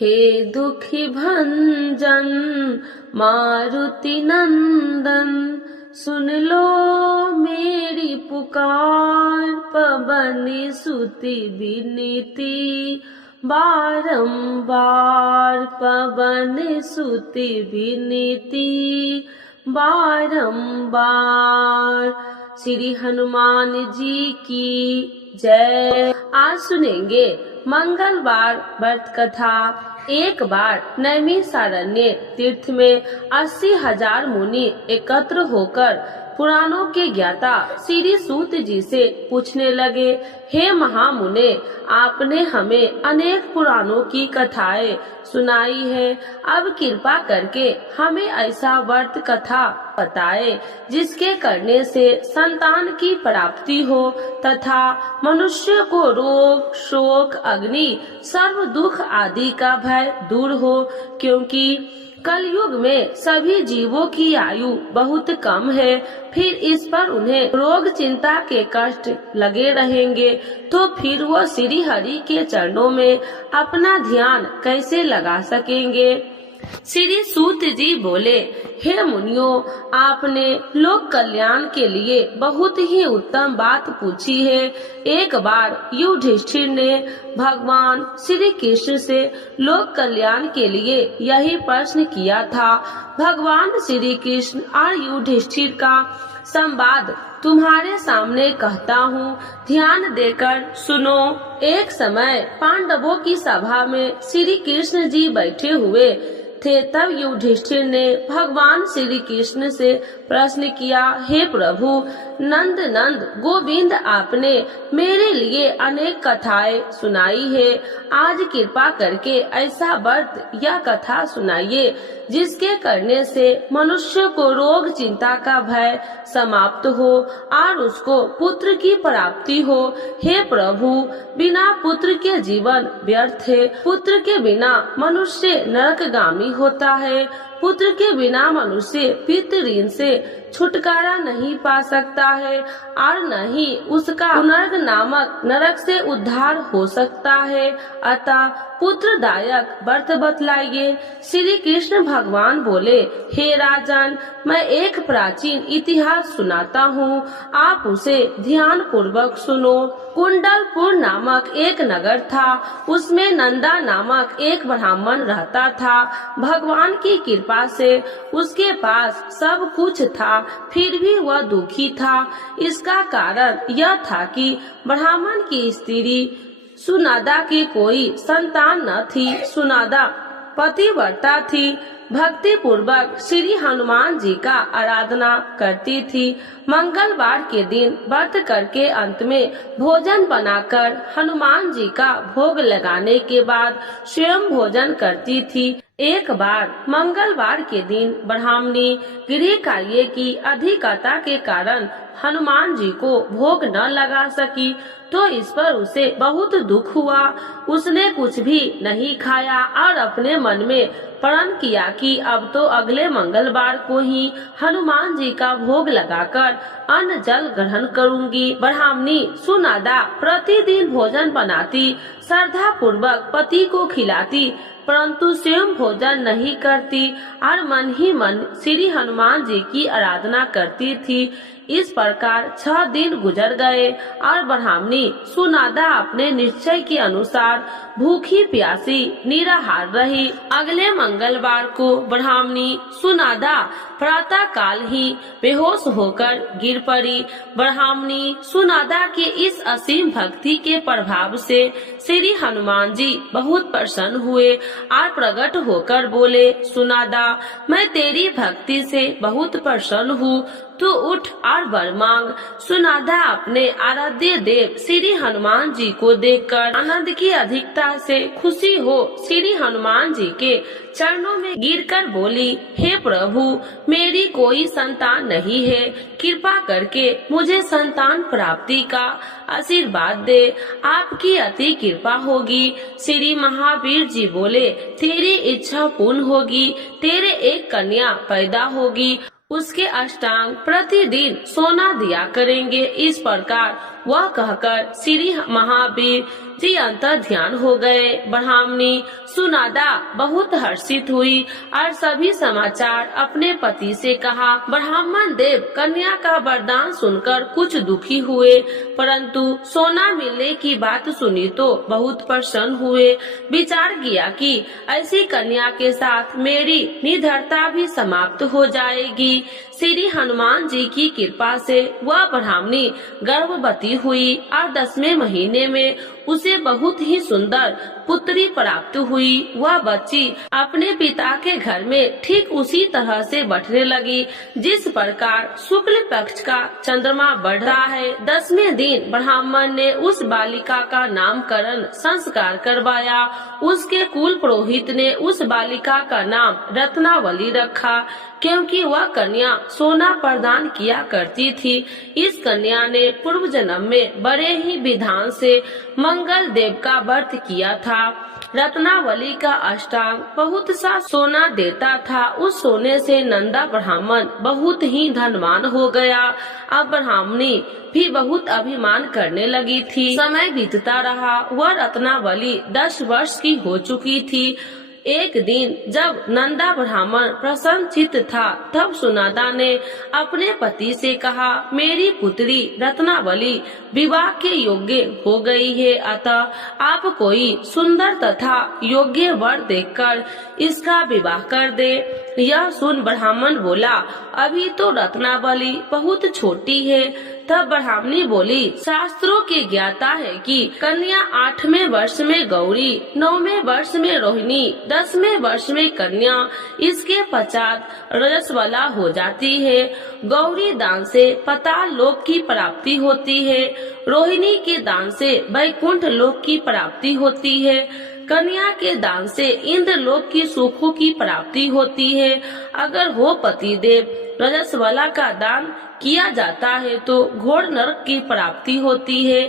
हे दुखी भंजन मारुति नंदन, सुन लो मेरी पुकार। पवन सुति विनीति बारंबार, पवन सुति विनीति बारंबार। श्री हनुमान जी की जय। आज सुनेंगे मंगलवार व्रत कथा। एक बार नैमिषारण्य तीर्थ में 80,000 मुनि एकत्र होकर पुराणों के ज्ञाता श्री सूत जी से पूछने लगे, हे महामुने, आपने हमें अनेक पुराणों की कथाएं सुनाई है, अब कृपा करके हमें ऐसा व्रत कथा बताए जिसके करने से संतान की प्राप्ति हो तथा मनुष्य को रोग शोक अग्नि सर्व दुख आदि का भय दूर हो, क्योंकि कलयुग में सभी जीवों की आयु बहुत कम है। फिर इस पर उन्हें रोग चिंता के कष्ट लगे रहेंगे, तो फिर वो श्री हरि के चरणों में अपना ध्यान कैसे लगा सकेंगे। श्री सूत जी बोले, हे मुनियों, आपने लोक कल्याण के लिए बहुत ही उत्तम बात पूछी है। एक बार युधिष्ठिर ने भगवान श्री कृष्ण से लोक कल्याण के लिए यही प्रश्न किया था। भगवान श्री कृष्ण और युधिष्ठिर का संवाद तुम्हारे सामने कहता हूँ, ध्यान देकर सुनो। एक समय पांडवों की सभा में श्री कृष्ण जी बैठे हुए थे। तब युधिष्ठिर ने भगवान श्री कृष्ण से प्रश्न किया, हे प्रभु नंद नंद गोविंद, आपने मेरे लिए अनेक कथाएं सुनाई है, आज कृपा करके ऐसा व्रत या कथा सुनाइए जिसके करने से मनुष्य को रोग चिंता का भय समाप्त हो और उसको पुत्र की प्राप्ति हो। हे प्रभु, बिना पुत्र के जीवन व्यर्थ है, पुत्र के बिना मनुष्य नरकगामी होता है, पुत्र के बिना मनुष्य पितृ ऋण से छुटकारा नहीं पा सकता है और न ही उसका पुनर्ग नामक नरक से उद्धार हो सकता है। अतः पुत्रदायक व्रत बतलाइए। श्री कृष्ण भगवान बोले, हे राजन, मैं एक प्राचीन इतिहास सुनाता हूँ, आप उसे ध्यान पूर्वक सुनो। कुंडलपुर नामक एक नगर था, उसमें नंदा नामक एक ब्राह्मण रहता था। भगवान की कृपा से उसके पास सब कुछ था, फिर भी वह दुखी था। इसका कारण यह था कि ब्राह्मण की स्त्री सुनादा की कोई संतान न थी। सुनादा पतिव्रता थी, भक्ति पूर्वक श्री हनुमान जी का आराधना करती थी। मंगलवार के दिन व्रत करके अंत में भोजन बनाकर हनुमान जी का भोग लगाने के बाद स्वयं भोजन करती थी। एक बार मंगलवार के दिन ब्राह्मणी गृह कार्य की अधिकता के कारण हनुमान जी को भोग न लगा सकी, तो इस पर उसे बहुत दुख हुआ। उसने कुछ भी नहीं खाया और अपने मन में प्रण किया कि अब तो अगले मंगलवार को ही हनुमान जी का भोग लगाकर अन्न जल ग्रहण करूंगी। ब्राह्मणी सुनादा प्रतिदिन भोजन बनाती, श्रद्धा पूर्वक पति को खिलाती, परंतु स्वयं भोजन नहीं करती और मन ही मन श्री हनुमान जी की आराधना करती थी। इस प्रकार 6 दिन गुजर गए और ब्राह्मणी सुनादा अपने निश्चय के अनुसार भूखी प्यासी निराहार रही। अगले मंगलवार को ब्राह्मणी सुनादा प्रातः काल ही बेहोश होकर गिर पड़ी। ब्राह्मणी सुनादा के इस असीम भक्ति के प्रभाव से श्री हनुमान जी बहुत प्रसन्न हुए और प्रकट होकर बोले, सुनादा, मैं तेरी भक्ति से बहुत प्रसन्न हूँ, तू उठ और वर मांग। सुनादा अपने आराध्य देव श्री हनुमान जी को देखकर आनंद की अधिकता से खुशी हो श्री हनुमान जी के चरणों में गिरकर बोली, हे प्रभु, मेरी कोई संतान नहीं है, कृपा करके मुझे संतान प्राप्ति का आशीर्वाद दे, आपकी अति कृपा होगी। श्री महावीर जी बोले, तेरी इच्छा पूर्ण होगी, तेरे एक कन्या पैदा होगी, उसके अष्टांग प्रतिदिन सोना दिया करेंगे। इस प्रकार वह कहकर श्री महावीर जी अंतर ध्यान हो गए। ब्राह्मणी सुनादा बहुत हर्षित हुई और सभी समाचार अपने पति से कहा। ब्राह्मण देव कन्या का वरदान सुनकर कुछ दुखी हुए, परंतु सोना मिलने की बात सुनी तो बहुत प्रसन्न हुए। विचार किया कि ऐसी कन्या के साथ मेरी निर्धनता भी समाप्त हो जाएगी। श्री हनुमान जी की कृपा से वह ब्राह्मणी गर्भवती हुई और 10वें महीने में उसे बहुत ही सुंदर पुत्री प्राप्त हुई। वह बच्ची अपने पिता के घर में ठीक उसी तरह से बढ़ने लगी जिस प्रकार शुक्ल पक्ष का चंद्रमा बढ़ रहा है। 10वें दिन ब्राह्मण ने उस बालिका का नामकरण संस्कार करवाया। उसके कुल पुरोहित ने उस बालिका का नाम रत्नावली रखा, क्योंकि वह कन्या सोना प्रदान किया करती थी। इस कन्या ने पूर्व जन्म में बड़े ही विधान से मंगल देव का व्रत किया था। रत्नावली का अष्टांग बहुत सा सोना देता था। उस सोने से नंदा ब्राह्मण बहुत ही धनवान हो गया। अब ब्राह्मणी भी बहुत अभिमान करने लगी थी। समय बीतता रहा, वह रत्नावली 10 वर्ष की हो चुकी थी। एक दिन जब नंदा ब्राह्मण प्रसन्नचित्त था, तब सुनादा ने अपने पति से कहा, मेरी पुत्री रत्नावली विवाह के योग्य हो गई है, अतः आप कोई सुंदर तथा योग्य वर देखकर इसका विवाह कर दे। यह सुन ब्राह्मण बोला, अभी तो रत्नावली बहुत छोटी है। तब ब्राह्मणी बोली, शास्त्रों के ज्ञाता है कि कन्या 8वें वर्ष में गौरी, 9वें वर्ष में रोहिणी, 10वें वर्ष में कन्या, इसके पश्चात रजस्वला हो जाती है। गौरी दान से पाताल लोक की प्राप्ति होती है, रोहिणी के दान से वैकुंठ लोक की प्राप्ति होती है, कन्या के दान से इंद्र लोक की सुखों की प्राप्ति होती है। अगर हो पति देव रजस्वला का दान किया जाता है तो घोर नरक की प्राप्ति होती है।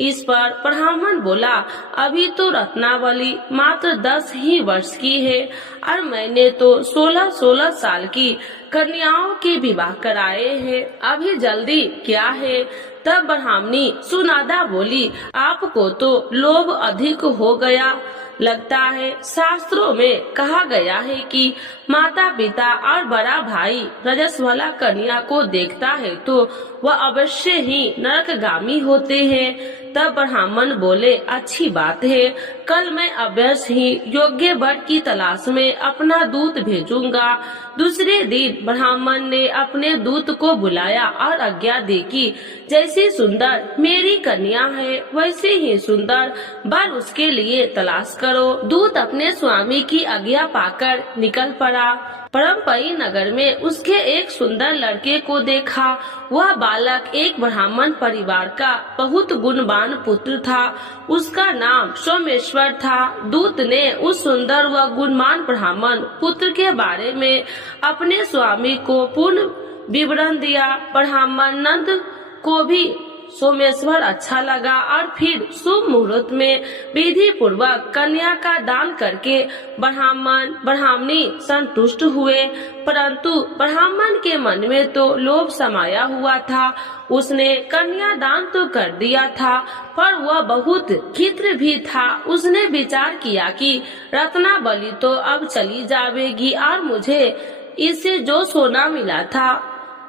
इस पर ब्राह्मण बोला, अभी तो रत्नावली मात्र 10 ही वर्ष की है और मैंने तो 16-16 साल की कन्याओं के विवाह कराए हैं, अभी जल्दी क्या है। तब ब्राह्मणी सुनादा बोली, आपको तो लोभ अधिक हो गया लगता है। शास्त्रों में कहा गया है कि माता पिता और बड़ा भाई रजस्वला कन्या को देखता है तो वह अवश्य ही नरकगामी होते हैं। तब ब्राह्मण बोले, अच्छी बात है, कल मैं अवश्य ही योग्य वर की तलाश में अपना दूत भेजूंगा। दूसरे दिन ब्राह्मण ने अपने दूत को बुलाया और आज्ञा दी कि जैसी सुंदर मेरी कन्या है वैसे ही सुंदर वर उसके लिए तलाश करो। दूत अपने स्वामी की आज्ञा पाकर निकल पड़ा। परमपई नगर में उसके एक सुंदर लड़के को देखा। वह बालक एक ब्राह्मण परिवार का बहुत गुणवान पुत्र था। उसका नाम सोमेश्वर था। दूत ने उस सुंदर व गुणवान ब्राह्मण पुत्र के बारे में अपने स्वामी को पूर्ण विवरण दिया। ब्राह्मण नंद को भी सोमेश्वर अच्छा लगा और फिर शुभ मुहूर्त में विधि पूर्वक कन्या का दान करके ब्राह्मण ब्राह्मणी संतुष्ट हुए। परंतु ब्राह्मण के मन में तो लोभ समाया हुआ था। उसने कन्या दान तो कर दिया था, पर वह बहुत खित्र भी था। उसने विचार किया कि रत्नावली तो अब चली जाएगी और मुझे इससे जो सोना मिला था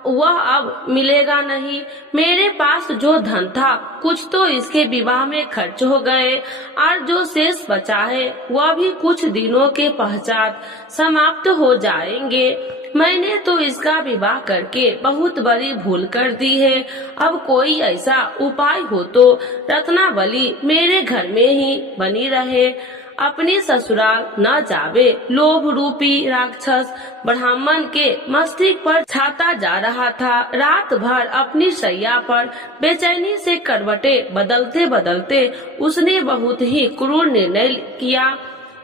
वह अब मिलेगा नहीं। मेरे पास जो धन था कुछ तो इसके विवाह में खर्च हो गए और जो शेष बचा है वह भी कुछ दिनों के पश्चात समाप्त हो जाएंगे। मैंने तो इसका विवाह करके बहुत बड़ी भूल कर दी है। अब कोई ऐसा उपाय हो तो रत्नावली मेरे घर में ही बनी रहे, अपनी ससुराल न जावे। लोभ रूपी राक्षस ब्राह्मण के मस्तिष्क पर छाता जा रहा था। रात भर अपनी शैया पर बेचैनी से करवटे बदलते बदलते उसने बहुत ही क्रूर निर्णय किया।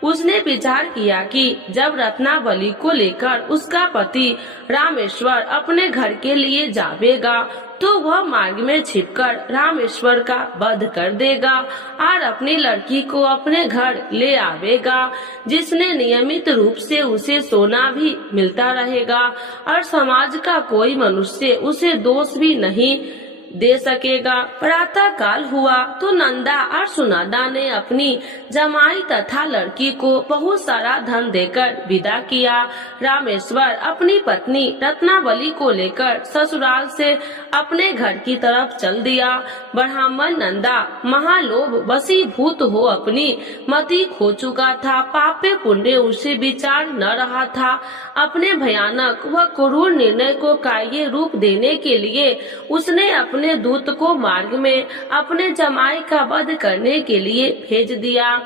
उसने विचार किया कि जब रत्नावली को लेकर उसका पति रामेश्वर अपने घर के लिए जावेगा तो वह मार्ग में छिपकर रामेश्वर का वध कर देगा और अपनी लड़की को अपने घर ले आवेगा, जिसने नियमित रूप से उसे सोना भी मिलता रहेगा और समाज का कोई मनुष्य उसे दोष भी नहीं दे सकेगा। प्रातः काल हुआ तो नंदा और सुनंदा ने अपनी जमाई तथा लड़की को बहुत सारा धन देकर विदा किया। रामेश्वर अपनी पत्नी रत्नावली को लेकर ससुराल से अपने घर की तरफ चल दिया। ब्राह्मण नंदा महालोभ वशीभूत हो अपनी मति खो चुका था। पापे पुण्य उसे विचार न रहा था। अपने भयानक व क्रूर निर्णय को कार्य रूप देने के लिए उसने अपने दूत को मार्ग में अपने जमाई का वध करने के लिए भेज दिया,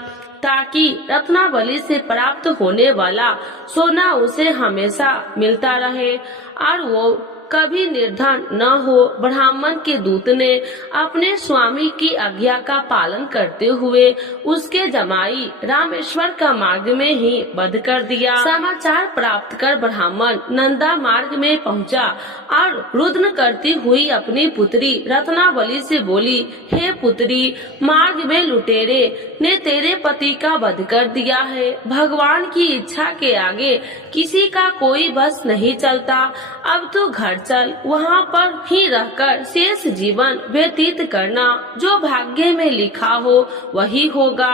ताकि रत्नावली से प्राप्त होने वाला सोना उसे हमेशा मिलता रहे और वो कभी निर्धन न हो। ब्राह्मण के दूत ने अपने स्वामी की आज्ञा का पालन करते हुए उसके जमाई रामेश्वर का मार्ग में ही वध कर दिया। समाचार प्राप्त कर ब्राह्मण नंदा मार्ग में पहुंचा और रुदन करती हुई अपनी पुत्री रत्नावली से बोली, हे पुत्री, मार्ग में लुटेरे ने तेरे पति का वध कर दिया है। भगवान की इच्छा के आगे किसी का कोई बस नहीं चलता। अब तो घर चल, वहाँ पर ही रहकर शेष जीवन व्यतीत करना। जो भाग्य में लिखा हो वही होगा।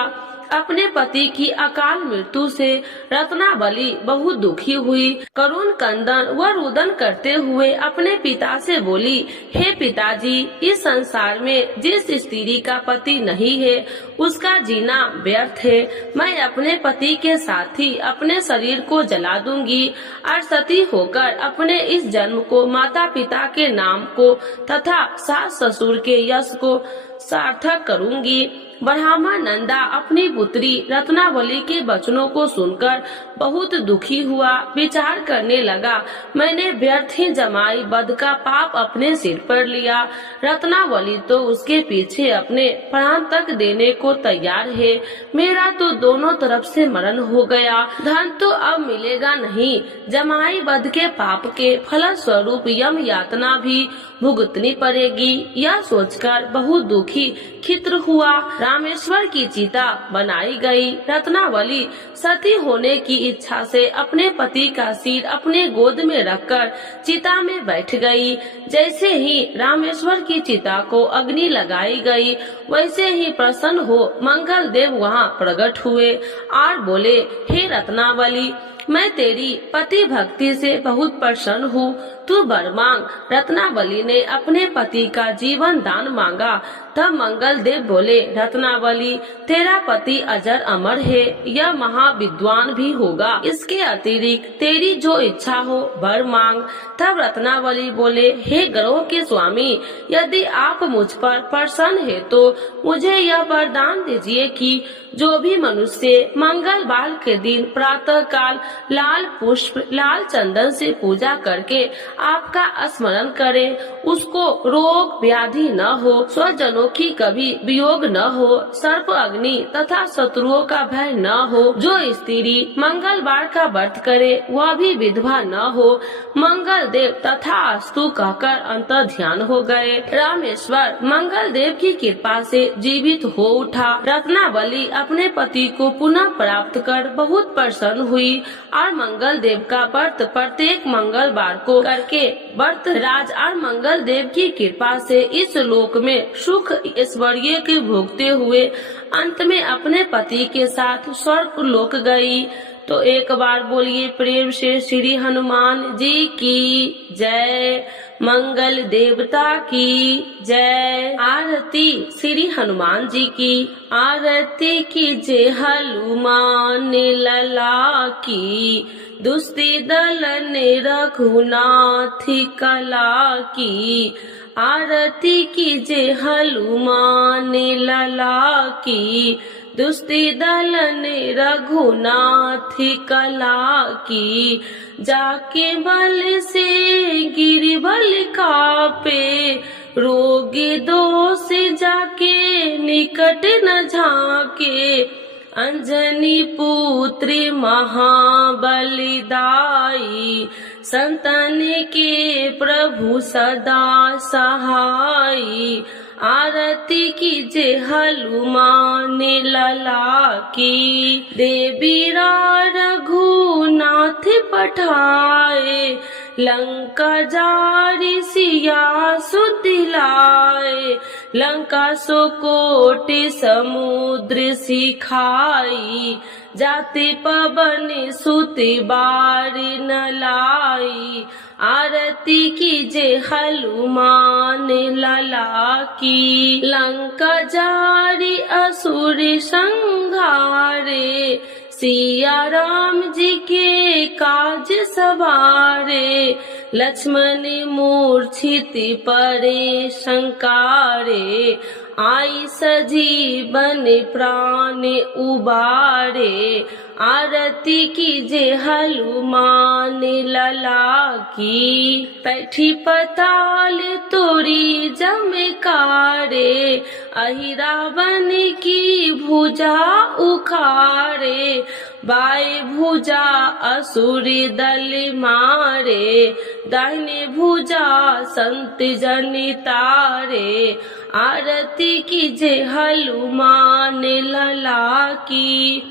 अपने पति की अकाल मृत्यु से रत्नावली बहुत दुखी हुई। करुण कंदन व रुदन करते हुए अपने पिता से बोली, हे पिताजी, इस संसार में जिस स्त्री का पति नहीं है उसका जीना व्यर्थ है। मैं अपने पति के साथ ही अपने शरीर को जला दूंगी और सती होकर अपने इस जन्म को, माता पिता के नाम को तथा सास ससुर के यश को सार्थक करूंगी। ब्राह्मण नंदा अपनी पुत्री रत्नावली के वचनों को सुनकर बहुत दुखी हुआ। विचार करने लगा, मैंने व्यर्थ ही जमाई वध का पाप अपने सिर पर लिया। रत्नावली तो उसके पीछे अपने प्राण तक देने को तैयार है। मेरा तो दोनों तरफ से मरण हो गया। धन तो अब मिलेगा नहीं। जमाई वध के पाप के फल स्वरूप यम यातना भी भुगतनी पड़ेगी। यह सोचकर बहुत दुखी खित्र हुआ। रामेश्वर की चिता बनाई गई। रत्नावली सती होने की इच्छा से अपने पति का सिर अपने गोद में रखकर चिता में बैठ गई। जैसे ही रामेश्वर की चिता को अग्नि लगाई गई, वैसे ही प्रसन्न हो मंगल देव वहाँ प्रकट हुए और बोले, हे रत्नावली, मैं तेरी पति भक्ति से बहुत प्रसन्न हूँ। तू वर मांग। रत्नावली ने अपने पति का जीवन दान मांगा। तब मंगल देव बोले, रत्नावली, तेरा पति अजर अमर है, यह महाविद्वान भी होगा। इसके अतिरिक्त तेरी जो इच्छा हो वर मांग। तब रत्नावली बोले, हे ग्रहों के स्वामी, यदि आप मुझ पर प्रसन्न है तो मुझे यह वरदान दीजिए कि जो भी मनुष्य मंगलवार के दिन प्रातः काल लाल पुष्प लाल चंदन से पूजा करके आपका स्मरण करे, उसको रोग व्याधि न हो, स्वजनों की कभी वियोग न हो, सर्प अग्नि तथा शत्रुओं का भय न हो। जो स्त्री मंगलवार का व्रत करे वह भी विधवा न हो। मंगल देव तथा अस्तु कहकर अंतर ध्यान हो गए। रामेश्वर मंगल देव की कृपा से जीवित हो उठा। रत्नावली अपने पति को पुनः प्राप्त कर बहुत प्रसन्न हुई और मंगल देव का व्रत प्रत्येक मंगलवार को करके व्रत राज और मंगल देव की कृपा से इस लोक में सुख ऐश्वर्य के भोगते हुए अंत में अपने पति के साथ स्वर्ग लोक गई। तो एक बार बोलिए प्रेम से श्री हनुमान जी की जय, मंगल देवता की जय। आरती श्री हनुमान जी की। आरती की जय हनुमान लला की, दुष्टी दल ने रघुनाथ कला की। आरती की जय हनुमान लला की, दुष्टी दल ने रघुनाथ कला की। जाके बल से गिरिबल कापे, रोगी दोष जाके निकट न झाके। अंजनी पुत्री महाबलिदाई, संतन के प्रभु सदा सहाई। आरती की जय हनुमान लला की, देवी रघुनाथ पठाए, लंका जारी सिया सुतिलाए, लंका सो कोटि समुद्र सिखाई, जाति पवन सुति बारी न लाई, आरती कीजे हनुमान लला की। लंका जारी असुर संहारे, सिया राम जी के काज सवारे, लक्ष्मण मूर्छित परे संकारे, आई सजीवन प्राण उबारे, आरती कीजे हनुमान लला की। पैठी पताल तोरी जमकारे, अहि रावण की भुजा उखाड़े, बाएं भुजा असुर दल मारे, दाहिने भुजा संत जन तारे, आरती कीजे हनुमान लला की।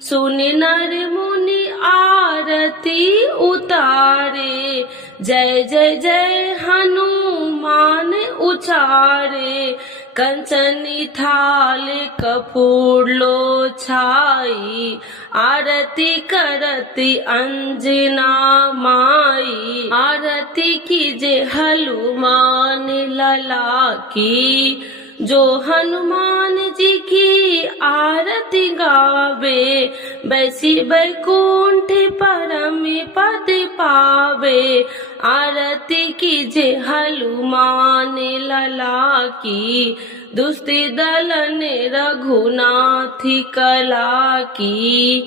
सुन नर मुनि आरती उतारे, जय जय जय हनुमान उचारे, कंचन थाल कपूर लो छाई, आरती करती अंजना माई, आरती कीजे हनुमान लला की। जो हनुमान जी की आरती गावे, बैसी बैकुंठ परम पद पावे, आरती कीजे हनुमान लला की। दुष्ट दलन रघुनाथ कला की।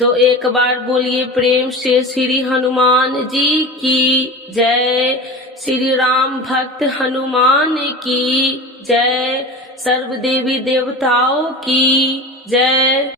तो एक बार बोलिए प्रेम से श्री हनुमान जी की जय। श्री राम भक्त हनुमान की जय। सर्व देवी देवताओं की जय।